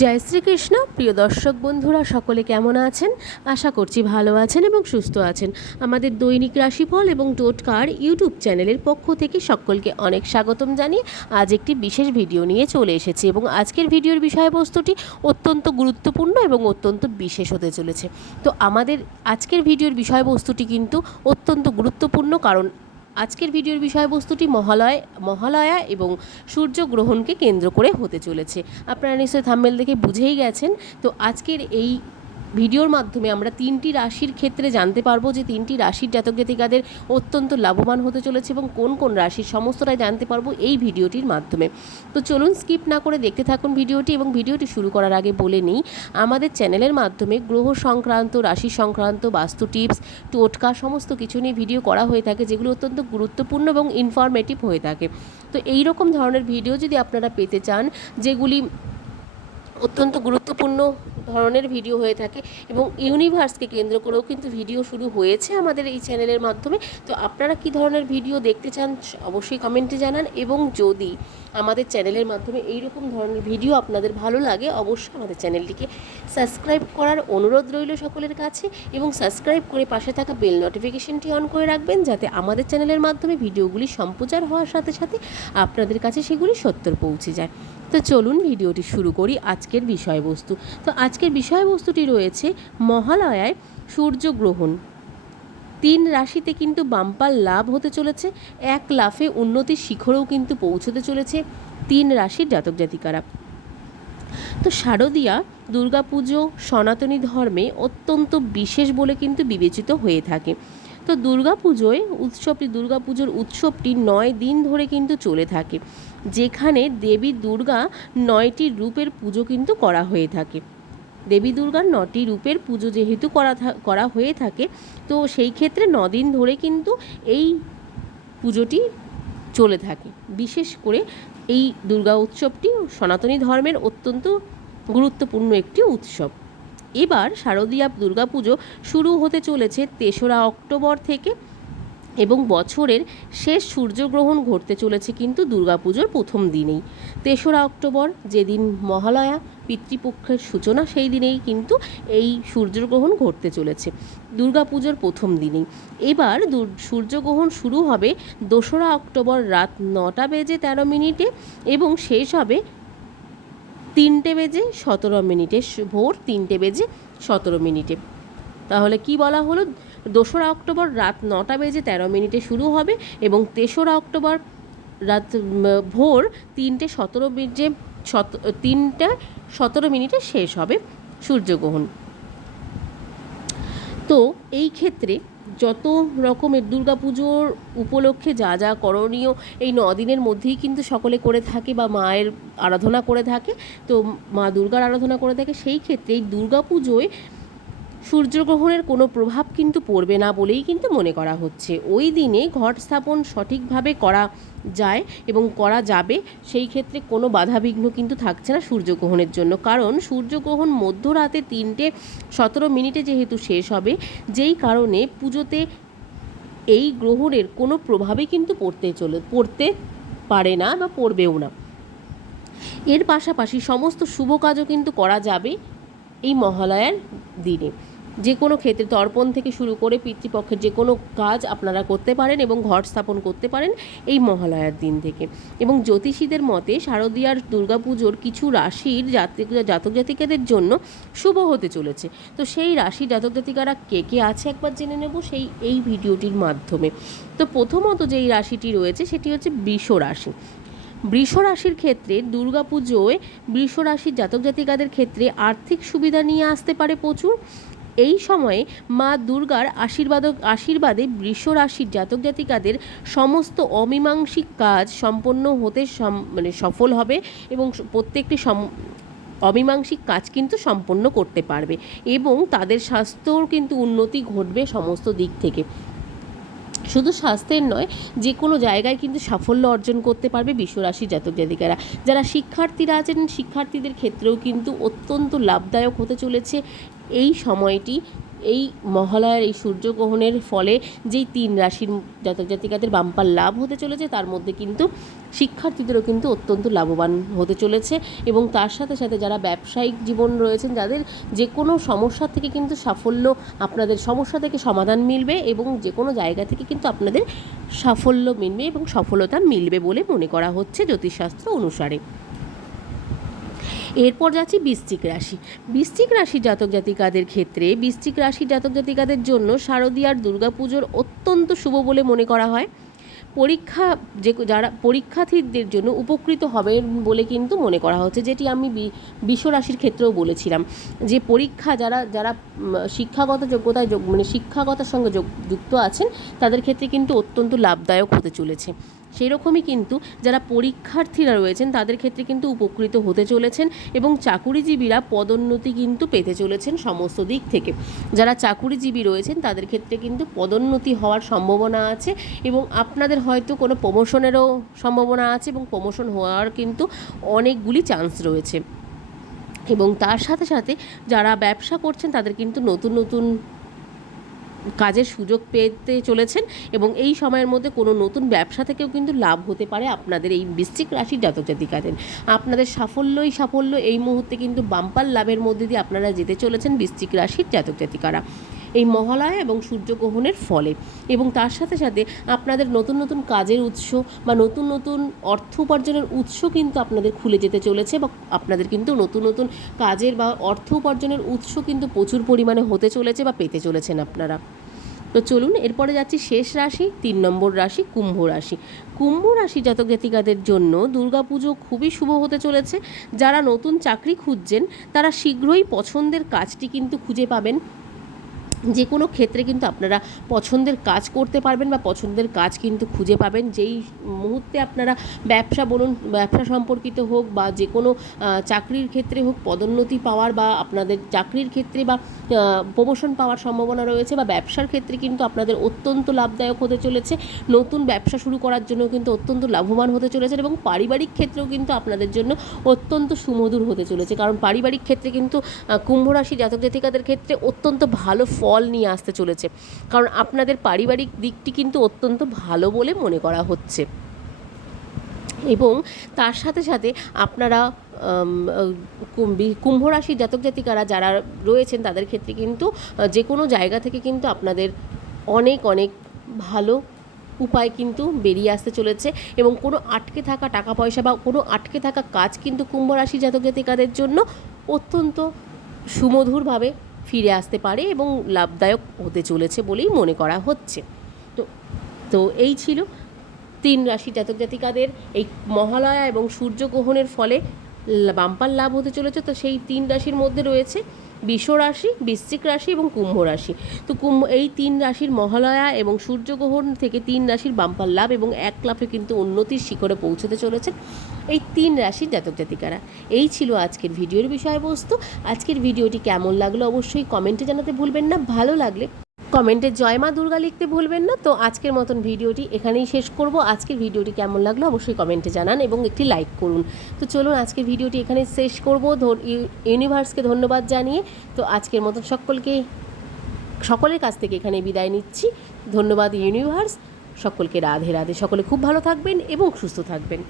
জয় শ্রীকৃষ্ণ। প্রিয় দর্শক বন্ধুরা, সকলে কেমন আছেন? আশা করছি ভালো আছেন এবং সুস্থ আছেন। আমাদের দৈনিক রাশিফল এবং টোটকার ইউটিউব চ্যানেলের পক্ষ থেকে সকলকে অনেক স্বাগতম জানিয়ে আজ একটি বিশেষ ভিডিও নিয়ে চলে এসেছি এবং আজকের ভিডিওর বিষয়বস্তুটি অত্যন্ত গুরুত্বপূর্ণ এবং অত্যন্ত বিশেষ হতে চলেছে। তো আমাদের আজকের ভিডিওর বিষয়বস্তুটি কিন্তু অত্যন্ত গুরুত্বপূর্ণ কারণ আজকের ভিডিওর বিষয়বস্তুটি মহালয়, মহালয়া এবং সূর্যগ্রহণকে কেন্দ্র করে হতে চলেছে। আপনারা নিশ্চয়ই থাম্বেল দেখে বুঝেই গেছেন। তো আজকের এই ভিডিওর মাধ্যমে আমরা তিনটি রাশির ক্ষেত্রে জানতে পারব যে তিনটি রাশির জাতক জাতিকাদের অত্যন্ত লাভবান হতে চলেছে এবং কোন কোন রাশির সমস্তটাই জানতে পারব এই ভিডিওটির মাধ্যমে। তো চলুন স্কিপ না করে দেখতে থাকুন ভিডিওটি এবং ভিডিওটি শুরু করার আগে বলে নিই, আমাদের চ্যানেলের মাধ্যমে গ্রহ সংক্রান্ত, রাশি সংক্রান্ত, বাস্তু টিপস, টোটকা সমস্ত কিছু নিয়ে ভিডিও করা হয়ে থাকে যেগুলো অত্যন্ত গুরুত্বপূর্ণ এবং ইনফরমেটিভ হয়ে থাকে। তো এই রকম ধরনের ভিডিও যদি আপনারা পেতে চান, যেগুলি অত্যন্ত গুরুত্বপূর্ণ ধরনের ভিডিও হয়ে থাকে এবং ইউনিভার্সকে কেন্দ্র করেও কিন্তু ভিডিও শুরু হয়েছে আমাদের এই চ্যানেলের মাধ্যমে। তো আপনারা কি ধরনের ভিডিও দেখতে চান অবশ্যই কমেন্টে জানান এবং যদি আমাদের চ্যানেলের মাধ্যমে এই রকম ধরনের ভিডিও আপনাদের ভালো লাগে, অবশ্যই আমাদের চ্যানেলটিকে সাবস্ক্রাইব করার অনুরোধ রইল সকলের কাছে এবং সাবস্ক্রাইব করে পাশে থাকা বেল নোটিফিকেশনটি অন করে রাখবেন যাতে আমাদের চ্যানেলের মাধ্যমে ভিডিওগুলি সম্প্রচার হওয়ার সাথে সাথে আপনাদের কাছে সেগুলি সত্তর পৌঁছে যায়। তো চলুন ভিডিওটি শুরু করি আজকের বিষয়বস্তু। তো আজকের বিষয়বস্তুটি রয়েছে মহালয়ায় সূর্যগ্রহণ। তিন রাশিতে কিন্তু বাম্পার লাভ হতে চলেছে, এক লাফে উন্নতির শিখরেও কিন্তু পৌঁছতে চলেছে তিন রাশির জাতক জাতিকারা। তো শারদীয়া, দুর্গাপুজো, সনাতনী ধর্মে অত্যন্ত বিশেষ বলে কিন্তু বিবেচিত হয়ে থাকে। তো দুর্গাপুজোয় উৎসবটি, দুর্গাপুজোর উৎসবটি নয় দিন ধরে কিন্তু চলে থাকে। যেখানে দেবী দুর্গা নয়টি রূপের পুজো কিন্তু করা হয়ে থাকে। দেবী দুর্গার নটি রূপের পুজো যেহেতু করা করা হয়ে থাকে, তো সেই ক্ষেত্রে নদিন ধরে কিন্তু এই পুজোটি চলে থাকে। বিশেষ করে এই দুর্গা উৎসবটি সনাতনী ধর্মের অত্যন্ত গুরুত্বপূর্ণ একটি উৎসব। এবার শারদীয়া দুর্গাপুজো শুরু হতে চলেছে তেসরা অক্টোবর থেকে এবং বছরের শেষ সূর্যগ্রহণ ঘটতে চলেছে কিন্তু দুর্গাপুজোর প্রথম দিনেই। তেসরা অক্টোবর যেদিন মহালয়া, পিতৃপক্ষের সূচনা সেই দিনেই কিন্তু এই সূর্যগ্রহণ ঘটতে চলেছে, দুর্গাপুজোর প্রথম দিনেই। এবার সূর্যগ্রহণ শুরু হবে দোসরা অক্টোবর রাত নটা বেজে তেরো মিনিটে এবং শেষ হবে তিনটে বেজে সতেরো মিনিটে, ভোর তিনটে বেজে সতেরো মিনিটে। তাহলে কি বলা হলো? দোসরা অক্টোবর রাত নটা বেজে তেরো মিনিটে শুরু হবে এবং তেসরা অক্টোবর রাত ভোর তিনটে সতেরো বেজে সত, তিনটে সতেরো মিনিটে শেষ হবে সূর্যগ্রহণ। তো এই ক্ষেত্রে যত রকমের দুর্গাপুজোর উপলক্ষে যা যা করণীয় এই দিনের মধ্যেই কিন্তু সকলে করে থাকে বা মায়ের আরাধনা করে থাকে, তো মা দুর্গার আরাধনা করে থাকে, সেই ক্ষেত্রে এই দুর্গাপুজোয় সূর্যগ্রহণের কোনো প্রভাব কিন্তু পড়বে না বলেই কিন্তু মনে করা হচ্ছে। ওই দিনে ঘট স্থাপন সঠিকভাবে করা যায় এবং করা যাবে, সেই ক্ষেত্রে কোনো বাধাবিঘ্ন কিন্তু থাকছে না সূর্যগ্রহণের জন্য। কারণ সূর্যগ্রহণ মধ্যরাতে তিনটে সতেরো মিনিটে যেহেতু শেষ হবে, যেই কারণে পুজোতে এই গ্রহণের কোনো প্রভাবই কিন্তু পড়তে চলে, পড়তে পারে না বা পড়বেও না। এর পাশাপাশি সমস্ত শুভ কাজও কিন্তু করা যাবে এই মহালয়ার দিনে। যে কোনো ক্ষেত্রে তর্পণ থেকে শুরু করে পিতৃপক্ষের যে কোনো কাজ আপনারা করতে পারেন এবং ঘর স্থাপন করতে পারেন এই মহালয়ার দিন থেকে। এবং জ্যোতিষীদের মতে শারদীয়ার দুর্গাপুজোর কিছু রাশির জাতক জাতক জাতিকাদের জন্য শুভ হতে চলেছে। তো সেই রাশি জাতক জাতিকারা কে কে আছে একবার জেনে নেব সেই, এই ভিডিওটির মাধ্যমে। তো প্রথমত যেই রাশিটি রয়েছে সেটি হচ্ছে বৃষ রাশি। বৃষ রাশির ক্ষেত্রে দুর্গাপুজোয় বৃষ রাশির জাতক জাতিকাদের ক্ষেত্রে আর্থিক সুবিধা নিয়ে আসতে পারে প্রচুর। এই সময়ে মা দুর্গার আশীর্বাদ আশীর্বাদে বৃষ রাশির জাতক জাতিকাদের সমস্ত অমীমাংসিক কাজ সম্পন্ন হতে মানে সফল হবে এবং প্রত্যেকটি সম, অমীমাংসিক কাজ কিন্তু সম্পন্ন করতে পারবে এবং তাদের স্বাস্থ্যর কিন্তু উন্নতি ঘটবে সমস্ত দিক থেকে। শুধু স্বাস্থ্যের নয় যে কোনো জায়গায় কিন্তু সাফল্য অর্জন করতে পারবে বিশ্বরাশির জাতক জাতিকারা। যারা শিক্ষার্থীরা আছেন, শিক্ষার্থীদের ক্ষেত্রেও কিন্তু অত্যন্ত লাভদায়ক হতে চলেছে এই সময়টি, এই মহালয়ার, এই সূর্যগ্রহণের ফলে যেই তিন রাশির জাতক জাতিকাদের বাম্পার লাভ হতে চলেছে, তার মধ্যে কিন্তু শিক্ষার্থীদেরও কিন্তু অত্যন্ত লাভবান হতে চলেছে এবং তার সাথে সাথে যারা ব্যবসায়িক জীবন রয়েছেন, যাদের যে কোনো সমস্যা থেকে কিন্তু সাফল্য আপনাদের, সমস্যা থেকে সমাধান মিলবে এবং যে কোনো জায়গা থেকে কিন্তু আপনাদের সাফল্য মিলবে এবং সফলতা মিলবে বলে মনে করা হচ্ছে জ্যোতিষশাস্ত্র অনুসারে। এরপর যাচ্ছি বৃশ্চিক রাশি। বৃশ্চিক রাশি জাতক জাতিকাদের ক্ষেত্রে বৃশ্চিক রাশি জাতক জাতিকাদের জন্য শারদীয়ার দুর্গাপুজোর অত্যন্ত শুভ বলে মনে করা হয়। পরীক্ষা যে যারা পরীক্ষার্থীদের জন্য উপকৃত হবে বলে কিন্তু মনে করা হচ্ছে, যেটি আমি বি- বিশ্ব রাশির ক্ষেত্রেও বলেছিলাম। যে পরীক্ষা যারা যারা শিক্ষাগত যোগ্যতায় যোগ মানে শিক্ষাগতার সঙ্গে যুক্ত আছেন, তাদের ক্ষেত্রে কিন্তু অত্যন্ত লাভদায়ক হতে চলেছে। সেই রকমই কিন্তু যারা পরীক্ষার্থীরা রয়েছেন, তাদের ক্ষেত্রে কিন্তু উপকৃত হতে চলেছেন এবং চাকুরিজীবীরা পদোন্নতি কিন্তু পেতে চলেছেন সমস্ত দিক থেকে। যারা চাকুরিজীবী রয়েছেন, তাদের ক্ষেত্রে কিন্তু পদোন্নতি হওয়ার সম্ভাবনা আছে এবং আপনাদের হয়তো কোনো প্রমোশনেরও সম্ভাবনা আছে এবং প্রমোশন হওয়ার কিন্তু অনেকগুলি চান্স রয়েছে। এবং তার সাথে সাথে যারা ব্যবসা করছেন, তাদের কিন্তু নতুন নতুন কাজের সুযোগ পেতে চলেছেন এবং এই সময়ের মধ্যে কোনো নতুন ব্যবসা থেকেও কিন্তু লাভ হতে পারে আপনাদের এই বৃশ্চিক রাশির জাতক জাতিকাদের। আপনাদের সাফল্যই সাফল্য, এই মুহূর্তে কিন্তু বাম্পার লাভের মধ্যে দিয়ে আপনারা যেতে চলেছেন বৃশ্চিক রাশির জাতক জাতিকারা। এই মহালয়া এবং সূর্যগ্রহণের ফলে। এবং তার সাথে সাথে আপনাদের নতুন নতুন কাজের উৎস বা নতুন নতুন অর্থ উপার্জনের উৎস কিন্তু আপনাদের খুলে যেতে চলেছে বা আপনাদের কিন্তু নতুন নতুন কাজের বা অর্থ উপার্জনের উৎস কিন্তু প্রচুর পরিমাণে হতে চলেছে বা পেতে চলেছেন আপনারা। তো চলুন, এরপরে যাচ্ছি শেষ রাশি, তিন নম্বর রাশি, কুম্ভ রাশি। কুম্ভ রাশি জাতক জাতিকাদের জন্য দুর্গাপুজো খুবই শুভ হতে চলেছে। যারা নতুন চাকরি খুঁজছেন, তারা শীঘ্রই পছন্দের কাজটি কিন্তু খুঁজে পাবেন। যে কোনো ক্ষেত্রে কিন্তু আপনারা পছন্দের কাজ করতে পারবেন বা পছন্দের কাজ কিন্তু খুঁজে পাবেন। যেই মুহূর্তে আপনারা ব্যবসা বলুন ব্যবসা সম্পর্কিত হোক বা যে কোনো চাকরির ক্ষেত্রে হোক পদোন্নতি পাওয়ার বা আপনাদের চাকরির ক্ষেত্রে বা প্রমোশন পাওয়ার সম্ভাবনা রয়েছে বা ব্যবসার ক্ষেত্রে কিন্তু আপনাদের অত্যন্ত লাভদায়ক হতে চলেছে। নতুন ব্যবসা শুরু করার জন্য কিন্তু অত্যন্ত লাভবান হতে চলেছে এবং পারিবারিক ক্ষেত্রেও কিন্তু আপনাদের জন্য অত্যন্ত সুমধুর হতে চলেছে। কারণ পারিবারিক ক্ষেত্রে কিন্তু আহ, কুম্ভ রাশি জাতক জাতিকাদের ক্ষেত্রে অত্যন্ত ভালো ফল নিয়ে আসতে চলেছে। কারণ আপনাদের পারিবারিক দিকটি কিন্তু অত্যন্ত ভালো বলে মনে করা হচ্ছে। এবং তার সাথে সাথে আপনারা কুম্ভ রাশির জাতক জাতিকারা যারা রয়েছেন, তাদের ক্ষেত্রে কিন্তু যে কোনো জায়গা থেকে কিন্তু আপনাদের অনেক অনেক ভালো উপায় কিন্তু বেরিয়ে আসতে চলেছে। এবং কোনো আটকে থাকা টাকা পয়সা বা কোনো আটকে থাকা কাজ কিন্তু কুম্ভ রাশি জাতক জাতিকাদের জন্য অত্যন্ত সুমধুরভাবে ফিরে আসতে পারে এবং লাভদায়ক হতে চলেছে বলেই মনে করা হচ্ছে। তো তো এই ছিল তিন রাশি জাতক জাতিকাদের এই মহালয়া এবং সূর্যগ্রহণের ফলে বাম্পার লাভ হতে চলেছে। তো সেই তিন রাশির মধ্যে রয়েছে বিষ রাশি বৃশ্চিক রাশি এবং কুম্ভ রাশি। তো কুম্ভ, এই তিন রাশির মহালয়া এবং সূর্যগ্রহণ থেকে তিন রাশির বাম্পার লাভ এবং এক লাভে কিন্তু উন্নতির শিখরে পৌঁছতে চলেছে এই তিন রাশির জাতক জাতিকারা। এই ছিল আজকের ভিডিওর বিষয়বস্তু। আজকের ভিডিওটি কেমন লাগল অবশ্যই কমেন্টে জানাতে ভুলবেন না। ভালো লাগলে কমেন্টে জয় মা দুর্গা লিখতে ভুলবেন না। তো আজকের মতন ভিডিওটি এখানেই শেষ করব। আজকের ভিডিওটি কেমন লাগল অবশ্যই কমেন্টে জানান এবং একটি লাইক করুন। তো চলুন আজকের ভিডিওটি এখানে শেষ করব। ইউ- ইউনিভার্সকে ধন্যবাদ জানিয়ে তো আজকের মতন সকলকে, সকলের কাছ থেকে এখানে বিদায় নিচ্ছি। ধন্যবাদ ইউনিভার্স। সকলকে রাধে রাধে। সকলে খুব ভালো থাকবেন এবং সুস্থ থাকবেন।